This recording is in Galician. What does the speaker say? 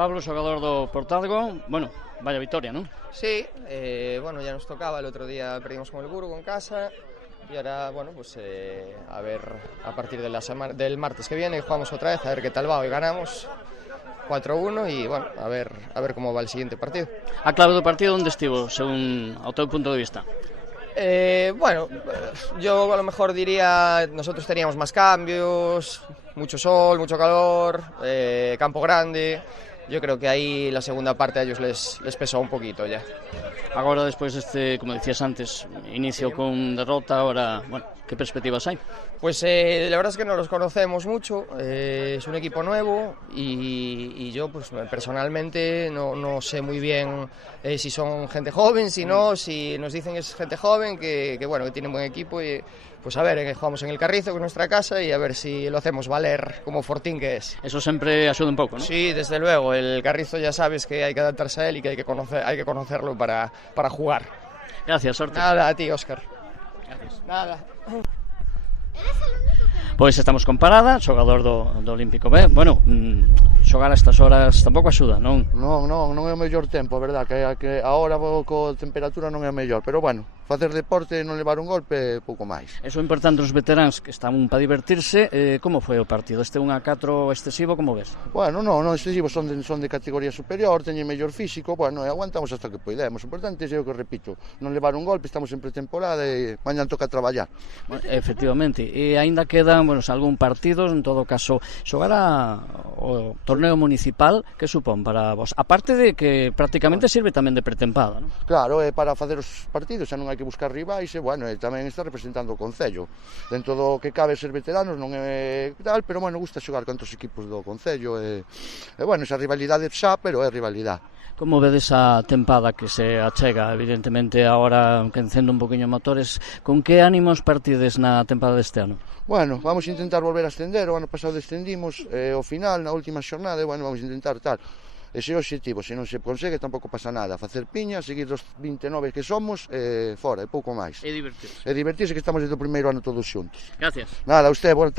Pablo, xogador do Portádego, bueno, vaya victoria, ¿no? Sí, bueno, ya nos tocaba, el otro día perdimos con el Burgo en casa y ahora, bueno, pues a ver, a partir de del martes que viene jugamos otra vez, a ver qué tal va. Hoy ganamos 4-1 y, bueno, a ver cómo va el siguiente partido. A clave do partido, onde estivo, según ao teu punto de vista? Bueno, yo a lo mejor diría, nosotros teníamos más cambios, mucho sol, mucho calor, campo grande. Yo creo que ahí la segunda parte a ellos les pesó un poquito ya. Agora, despois deste, como decías antes, inicio con derrota, ahora, bueno, ¿qué perspectivas hay? Pues la verdad es que no los conocemos mucho, es un equipo nuevo y yo pues personalmente no sé muy bien si son gente joven, si no, si nos dicen que es gente joven, que bueno, que tienen buen equipo y pues a ver, jugamos en el Carrizo, que es nuestra casa, y a ver si lo hacemos valer como Fortín que es. Eso siempre ayuda un poco, ¿no? Sí, desde luego, el Carrizo ya sabes que hay que adaptarse a él y que hay que conocerlo para jugar. Gracias, sorte. Nada, a ti, Óscar. Gracias. Nada. Pois estamos con Parada, xogador do Olímpico B. Bueno, xogar a estas horas tampouco axuda, non? Non é o mellor tempo, a verdad, que a hora co temperatura non é o mellor, pero bueno, facer deporte e non levar un golpe pouco máis. Eso é importante os veteráns que están para divertirse. Como foi o partido? Este 1-4 excesivo, como ves? Bueno, non excesivo, son de categoría superior, teñen mellor físico, bueno, e aguantamos hasta que podemos. O importante é o que repito, non levar un golpe, estamos en pretemporada e mañan toca traballar. Bueno, efectivamente, e aínda quedan, bueno, algún partido, en todo caso, xogar o torneo municipal, que supón para vos? Aparte de que prácticamente sirve tamén de pretempada, non? Claro, é para facer os partidos, xa non hai que buscar rivais, e bueno, tamén está representando o concello. Dentro do que cabe ser veteranos non é tal, pero bueno, gusta xogar contra os equipos do concello, e bueno, esa rivalidade xa, pero é rivalidade. Como vedes a tempada que se achega, evidentemente, agora que encendo un poquinho motores, con que ánimos partides na tempada deste ano? Bueno, vamos a intentar volver a ascender, o ano pasado descendimos, ao final, na última xornada, bueno, vamos a intentar tal. Ese é o objetivo, se non se consegue tampouco pasa nada, facer piña, seguir os 29 que somos, fora, e pouco máis. E divertirse. E divertirse, que estamos desde o primeiro ano todos xuntos. Gracias. Nada, a usted, boa tarde.